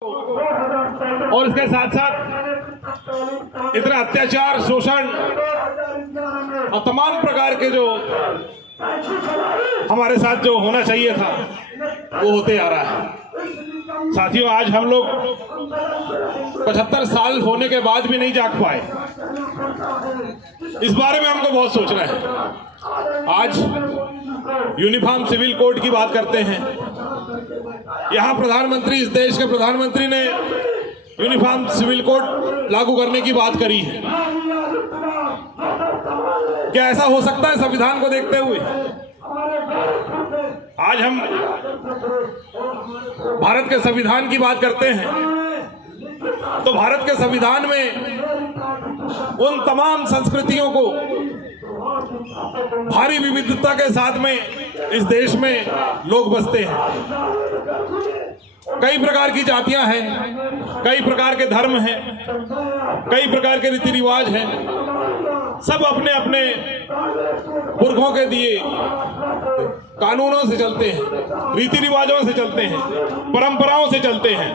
और इसके साथ साथ इतना अत्याचार, शोषण और तमाम प्रकार के जो हमारे साथ जो होना चाहिए था वो होते आ रहा है। साथियों, आज हम लोग 75 साल होने के बाद भी नहीं जाग पाए। इस बारे में हमको बहुत सोचना है। आज यूनिफॉर्म सिविल कोड की बात करते हैं। यहाँ प्रधानमंत्री, इस देश के प्रधानमंत्री ने यूनिफॉर्म सिविल कोड लागू करने की बात करी है। क्या ऐसा हो सकता है संविधान को देखते हुए? आज हम भारत के संविधान की बात करते हैं तो भारत के संविधान में उन तमाम संस्कृतियों को भारी विविधता के साथ में इस देश में लोग बसते हैं। कई प्रकार की जातियां हैं, कई प्रकार के धर्म हैं, कई प्रकार के रीति रिवाज हैं। सब अपने अपने पुरखों के दिए कानूनों से चलते हैं, रीति रिवाजों से चलते हैं, परंपराओं से चलते हैं।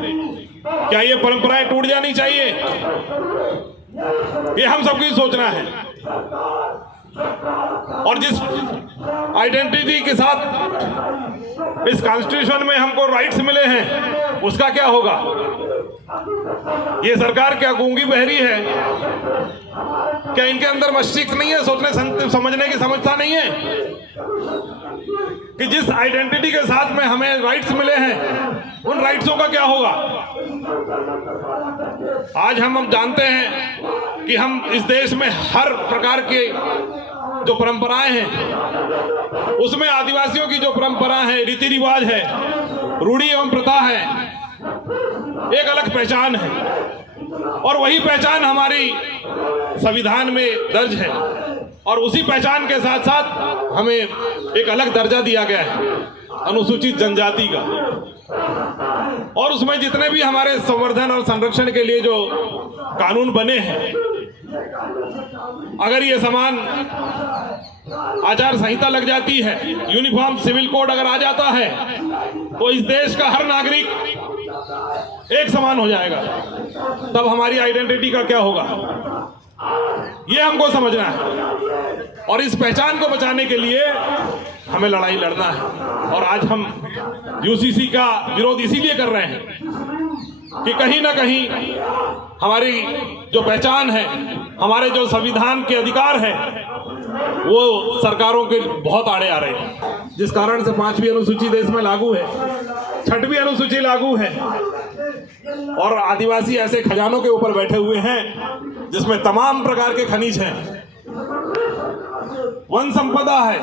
क्या ये परंपराएं टूट जानी चाहिए? ये हम सबकी सोचना है। और जिस आइडेंटिटी के साथ इस कॉन्स्टिट्यूशन में हमको राइट्स मिले हैं उसका क्या होगा? ये सरकार क्या गूंगी बहरी है? क्या इनके अंदर मस्तिष्क नहीं है? सोचने समझने की समझता नहीं है कि जिस आइडेंटिटी के साथ में हमें राइट्स मिले हैं उन राइट्सों का क्या होगा? आज हम जानते हैं कि हम इस देश में हर प्रकार के जो परंपराएं हैं उसमें आदिवासियों की जो परंपरा है, रीति रिवाज है, रूढ़ी एवं प्रथा है, एक अलग पहचान है। और वही पहचान हमारी संविधान में दर्ज है और उसी पहचान के साथ साथ हमें एक अलग दर्जा दिया गया है अनुसूचित जनजाति का। और उसमें जितने भी हमारे संवर्धन और संरक्षण के लिए जो कानून बने हैं, अगर ये समान आचार संहिता लग जाती है, यूनिफॉर्म सिविल कोड अगर आ जाता है तो इस देश का हर नागरिक एक समान हो जाएगा। तब हमारी आइडेंटिटी का क्या होगा? ये हमको समझना है और इस पहचान को बचाने के लिए हमें लड़ाई लड़ना है। और आज हम यूसीसी का विरोध इसीलिए कर रहे हैं कि कहीं ना कहीं हमारी जो पहचान है, हमारे जो संविधान के अधिकार है, वो सरकारों के बहुत आड़े आ रहे हैं। जिस कारण से 5वीं अनुसूची देश में लागू है, 6वीं अनुसूची लागू है और आदिवासी ऐसे खजानों के ऊपर बैठे हुए हैं जिसमें तमाम प्रकार के खनिज हैं। वन संपदा है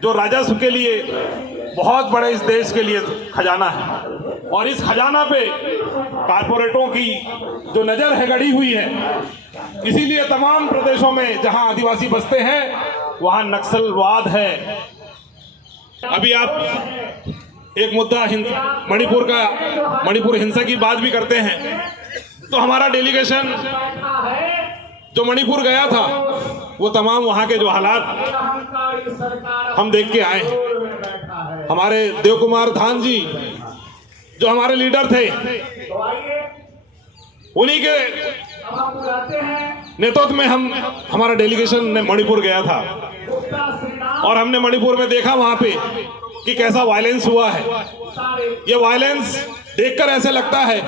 जो राजस्व के लिए बहुत बड़े इस देश के लिए खजाना है और इस खजाना पे कारपोरेटों की जो नजर है गड़ी हुई है। इसीलिए तमाम प्रदेशों में जहां आदिवासी बसते हैं वहां नक्सलवाद है। अभी आप एक मुद्दा मणिपुर हिंसा की बात भी करते हैं तो हमारा डेलीगेशन जो मणिपुर गया था वो तमाम वहां के जो हालात हम देख के आए हैं। हमारे देव कुमार धान जी जो हमारे लीडर थे, उन्हीं के नेतृत्व में हमारा डेलीगेशन मणिपुर गया था और हमने मणिपुर में देखा वहां पे कि कैसा वायलेंस हुआ है। ये वायलेंस देखकर ऐसे लगता है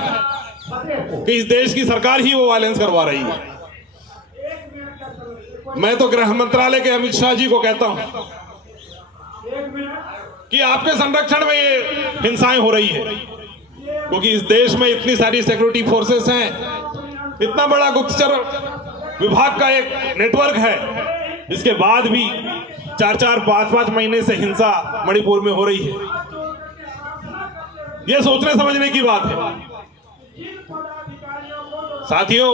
कि इस देश की सरकार ही वो वायलेंस करवा रही है। मैं तो गृह मंत्रालय के अमित शाह जी को कहता हूं कि आपके संरक्षण में ये हिंसाएं हो रही है, क्योंकि इस देश में इतनी सारी सिक्योरिटी फोर्सेस हैं, इतना बड़ा गुप्तचर विभाग का एक नेटवर्क है, इसके बाद भी 4-4, 5-5 महीने से हिंसा मणिपुर में हो रही है। यह सोचने समझने की बात है। साथियों,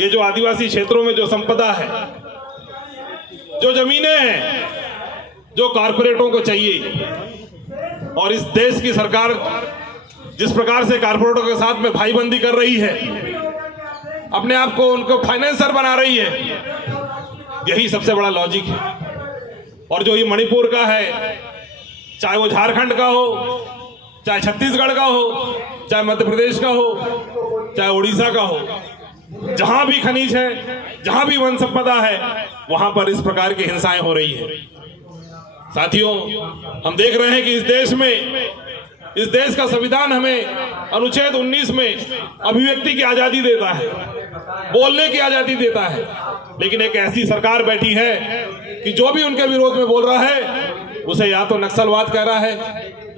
ये जो आदिवासी क्षेत्रों में जो संपदा है, जो जमीनें हैं, जो कारपोरेटों को चाहिए, और इस देश की सरकार जिस प्रकार से कारपोरेटों के साथ में भाईबंदी कर रही है, अपने आप को उनको फाइनेंसर बना रही है, यही सबसे बड़ा लॉजिक है। और जो ये मणिपुर का है, चाहे वो झारखंड का हो, चाहे छत्तीसगढ़ का हो, चाहे मध्य प्रदेश का हो, चाहे उड़ीसा का हो, जहां भी खनिज है, जहां भी वन संपदा है, वहां पर इस प्रकार की हिंसाएं हो रही है। साथियों, हम देख रहे हैं कि इस देश का संविधान हमें अनुच्छेद 19 में अभिव्यक्ति की आजादी देता है, बोलने की आजादी देता है, लेकिन एक ऐसी सरकार बैठी है कि जो भी उनके विरोध में बोल रहा है उसे या तो नक्सलवाद कह रहा है,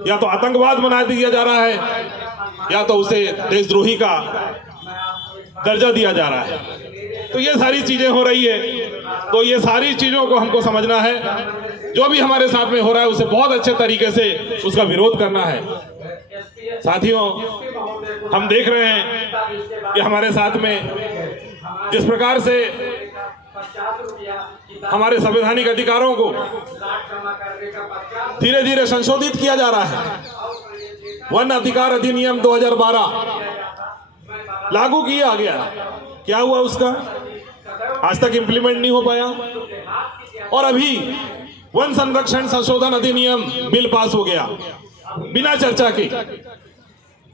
या तो आतंकवाद बना दिया जा रहा है, या तो उसे देशद्रोही का दर्जा दिया जा रहा है। तो ये सारी चीजें हो रही है। तो ये सारी चीजों को हमको समझना है। जो भी हमारे साथ में हो रहा है उसे बहुत अच्छे तरीके से उसका विरोध करना है। साथियों, हम देख रहे हैं कि हमारे साथ में जिस प्रकार से हमारे संवैधानिक अधिकारों को धीरे धीरे संशोधित किया जा रहा है। वन अधिकार अधिनियम 2012 लागू किया गया, क्या हुआ उसका? आज तक इंप्लीमेंट नहीं हो पाया। और अभी वन संरक्षण संशोधन अधिनियम बिल पास हो गया बिना चर्चा के।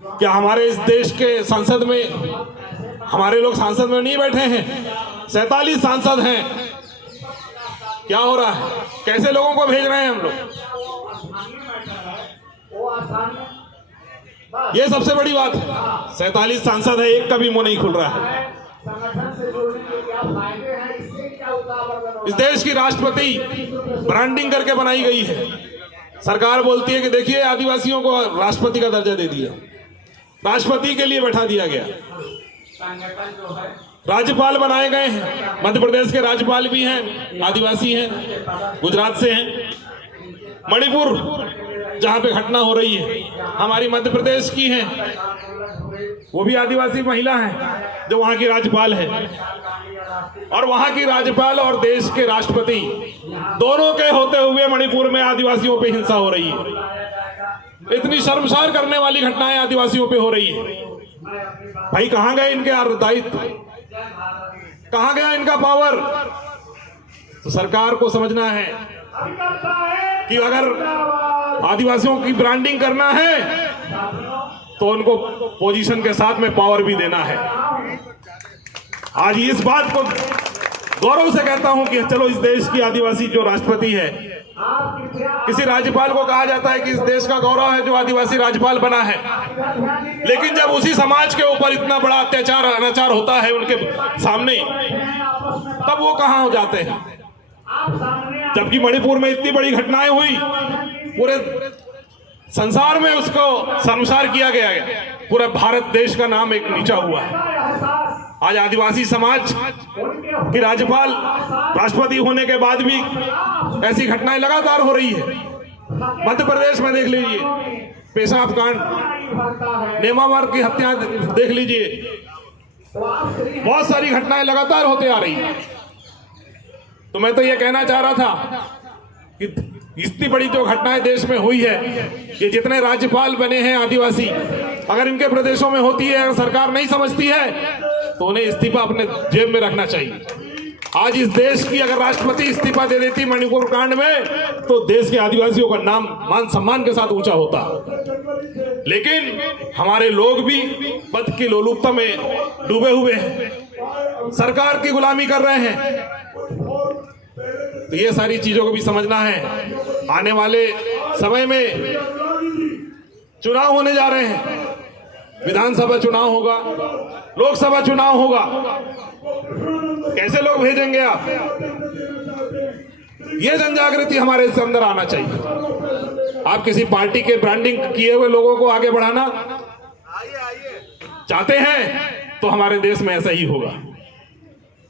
क्या हमारे इस देश के संसद में हमारे लोग सांसद में नहीं बैठे हैं? 47 सांसद हैं। क्या हो रहा है? कैसे लोगों को भेज रहे हैं हम लोग? ये सबसे बड़ी बात है। 47 सांसद है, एक का भी मुंह नहीं खुल रहा है। इस देश की राष्ट्रपति ब्रांडिंग करके बनाई गई है। सरकार बोलती है कि देखिए आदिवासियों को राष्ट्रपति का दर्जा दे दिया, राष्ट्रपति के लिए बैठा दिया गया। राज्यपाल बनाए गए हैं। मध्य प्रदेश के राज्यपाल भी हैं, आदिवासी हैं, गुजरात से हैं। मणिपुर जहां पे घटना हो रही है हमारी मध्य प्रदेश की है, वो भी आदिवासी महिला है जो वहां की राज्यपाल है। और वहां की राज्यपाल और देश के राष्ट्रपति दोनों के होते हुए मणिपुर में आदिवासियों पे हिंसा हो रही है। इतनी शर्मसार करने वाली घटनाएं आदिवासियों पे हो रही है। भाई कहां गए इनके दायित्व? कहां गया इनका पावर? तो सरकार को समझना है कि अगर आदिवासियों की ब्रांडिंग करना है तो उनको पोजीशन के साथ में पावर भी देना है। आज इस बात को गौरव से कहता हूं कि चलो इस देश की आदिवासी जो राष्ट्रपति है, किसी राज्यपाल को कहा जाता है कि इस देश का गौरव है जो आदिवासी राज्यपाल बना है, लेकिन जब उसी समाज के ऊपर इतना बड़ा अत्याचार अनाचार होता है उनके सामने, तब वो कहां हो जाते हैं? जबकि मणिपुर में इतनी बड़ी घटनाएं हुई, पूरे संसार में उसको शर्मसार किया गया, पूरा भारत देश का नाम एक नीचा हुआ है। आज आदिवासी समाज की राज्यपाल राष्ट्रपति होने के बाद भी ऐसी घटनाएं लगातार हो रही है। मध्य प्रदेश में देख लीजिए, पेशाब कांड, नेमावर की हत्या देख लीजिए, बहुत सारी घटनाएं लगातार होते आ रही है। तो मैं तो ये कहना चाह रहा था कि इतनी बड़ी जो घटनाएं देश में हुई है, ये जितने राज्यपाल बने हैं आदिवासी, अगर इनके प्रदेशों में होती है, अगर सरकार नहीं समझती है तो उन्हें इस्तीफा अपने जेब में रखना चाहिए। आज इस देश की अगर राष्ट्रपति इस्तीफा दे देती मणिपुर कांड में, तो देश के आदिवासियों का नाम मान सम्मान के साथ ऊंचा होता। लेकिन हमारे लोग भी पद की लोलुपता में डूबे हुए हैं, सरकार की गुलामी कर रहे हैं। तो ये सारी चीजों को भी समझना है। आने वाले समय में चुनाव होने जा रहे हैं, विधानसभा चुनाव होगा, लोकसभा चुनाव होगा। कैसे लोग भेजेंगे आप? ये जनजागृति हमारे अंदर आना चाहिए। आप किसी पार्टी के ब्रांडिंग किए हुए लोगों को आगे बढ़ाना चाहते हैं तो हमारे देश में ऐसा ही होगा।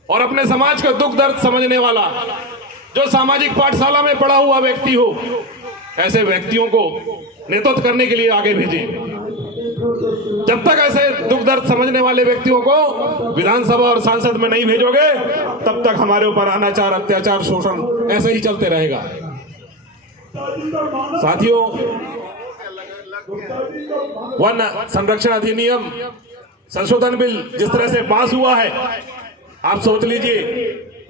और अपने समाज का दुख दर्द समझने वाला, जो सामाजिक पाठशाला में पढ़ा हुआ व्यक्ति हो, ऐसे व्यक्तियों को नेतृत्व करने के लिए आगे भेजें। जब तक ऐसे दुख दर्द समझने वाले व्यक्तियों को विधानसभा और सांसद में नहीं भेजोगे, तब तक हमारे ऊपर अनाचार, अत्याचार, शोषण ऐसे ही चलते रहेगा। साथियों, वन संरक्षण अधिनियम संशोधन बिल जिस तरह से पास हुआ है, आप सोच लीजिए,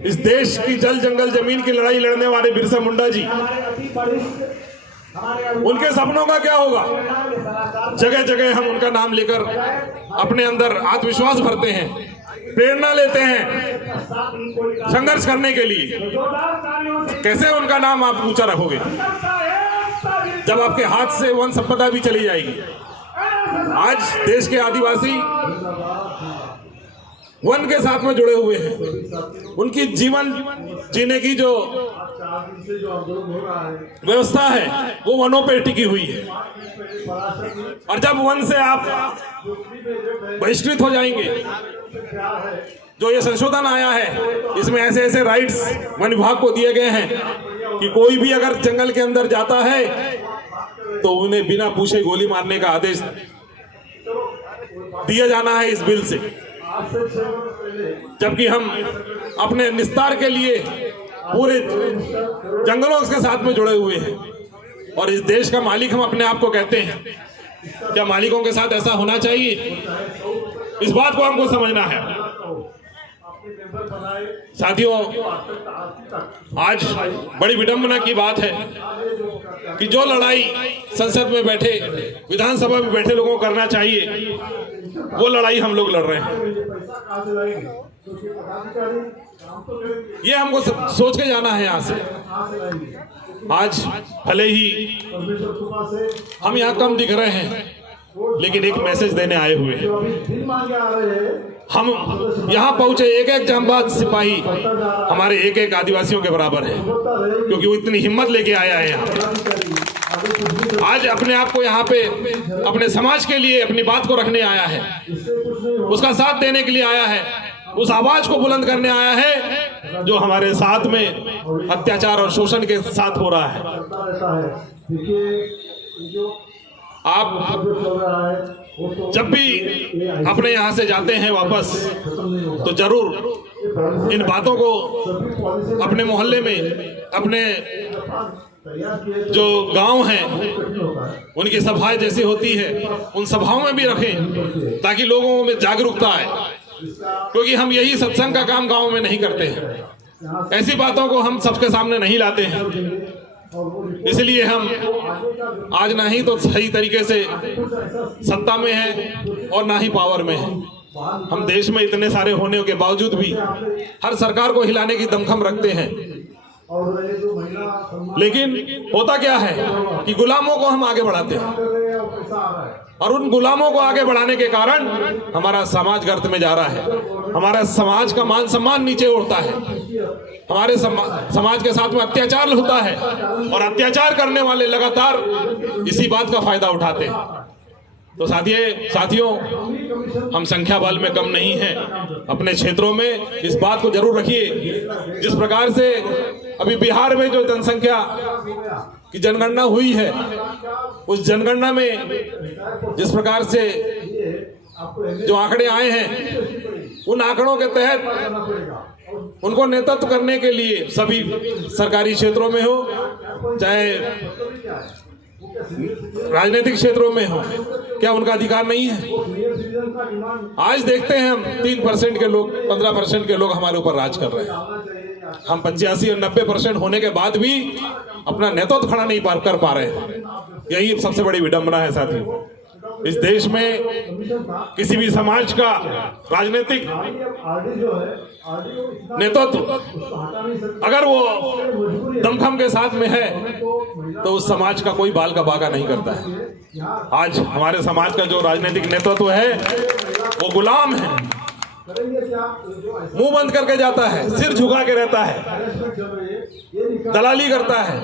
इस देश की जल जंगल जमीन की लड़ाई लड़ने वाले बिरसा मुंडा जी उनके सपनों का क्या होगा? जगह जगह हम उनका नाम लेकर अपने अंदर आत्मविश्वास भरते हैं, प्रेरणा लेते हैं संघर्ष करने के लिए। कैसे उनका नाम आप ऊंचा रखोगे जब आपके हाथ से वन संपदा भी चली जाएगी? आज देश के आदिवासी वन के साथ में जुड़े हुए हैं। उनकी जीवन जीने की जो व्यवस्था है वो वनों पे टिकी हुई है, और जब वन से आप बहिष्कृत हो जाएंगे, जो ये संशोधन आया है इसमें ऐसे ऐसे राइट्स वन विभाग को दिए गए हैं कि कोई भी अगर जंगल के अंदर जाता है तो उन्हें बिना पूछे गोली मारने का आदेश दिया जाना है इस बिल से। जबकि हम अपने निस्तार के लिए पूरे जंगलों के साथ में जुड़े हुए हैं, और इस देश का मालिक हम अपने आप को कहते हैं। क्या मालिकों के साथ ऐसा होना चाहिए? इस बात को हमको समझना है। साथियों, आज बड़ी विडंबना की बात है कि जो लड़ाई संसद में बैठे, विधानसभा में बैठे लोगों को करना चाहिए, वो लड़ाई हम लोग लड़ रहे हैं। ये हमको सोच के जाना है यहाँ से। आज भले ही हम यहाँ कम दिख रहे हैं, लेकिन एक मैसेज देने आए हुए हैं। हम यहाँ पहुंचे, एक एक जांबाज सिपाही हमारे एक एक आदिवासियों के बराबर है, क्योंकि वो इतनी हिम्मत लेके आया है यहाँ। आज अपने आप को यहाँ पे अपने समाज के लिए अपनी बात को रखने आया है, उसका साथ देने के लिए आया है, उस आवाज को बुलंद करने आया है जो हमारे साथ में अत्याचार और शोषण के साथ हो रहा है। आप जब भी अपने यहाँ से जाते हैं वापस, तो जरूर इन बातों को अपने मोहल्ले में, अपने जो गांव हैं उनकी सभाएं जैसी होती है उन सभाओं में भी रखें, ताकि लोगों में जागरूकता आए। क्योंकि हम यही सत्संग का काम गांव में नहीं करते हैं, ऐसी बातों को हम सबके सामने नहीं लाते हैं। इसलिए हम आज ना ही तो सही तरीके से सत्ता में हैं और ना ही पावर में हैं। हम देश में इतने सारे होने के बावजूद भी हर सरकार को हिलाने की दमखम रखते हैं। लेकिन होता क्या है कि गुलामों को हम आगे बढ़ाते हैं, और उन गुलामों को आगे बढ़ाने के कारण हमारा समाज गर्त में जा रहा है, हमारा समाज का मान सम्मान नीचे उड़ता है, हमारे समाज के साथ में अत्याचार होता है, और अत्याचार करने वाले लगातार इसी बात का फायदा उठाते हैं। तो साथियों, हम संख्या बल में कम नहीं हैं। अपने क्षेत्रों में इस बात को जरूर रखिए। जिस प्रकार से अभी बिहार में जो जनसंख्या की जनगणना हुई है, उस जनगणना में जिस प्रकार से जो आंकड़े आए हैं, उन आंकड़ों के तहत उनको नेतृत्व करने के लिए सभी सरकारी क्षेत्रों में हो, चाहे राजनीतिक क्षेत्रों में हो, क्या उनका अधिकार नहीं है? आज देखते हैं हम 3% के लोग, 15% के लोग हमारे ऊपर राज कर रहे हैं। हम 85 और 90% होने के बाद भी अपना नेतृत्व खड़ा नहीं कर पा रहे हैं। यही सबसे बड़ी विडंबना है साथियों। इस देश में किसी भी समाज का राजनीतिक नेतृत्व अगर वो दमखम के साथ में है, तो उस समाज का कोई बाल का बागा नहीं करता है। आज हमारे समाज का जो राजनीतिक नेतृत्व है वो गुलाम है, मुंह बंद करके जाता है, सिर झुका के रहता है, दलाली करता है,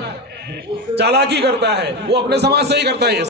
चालाकी करता है, वो अपने समाज से ही करता है।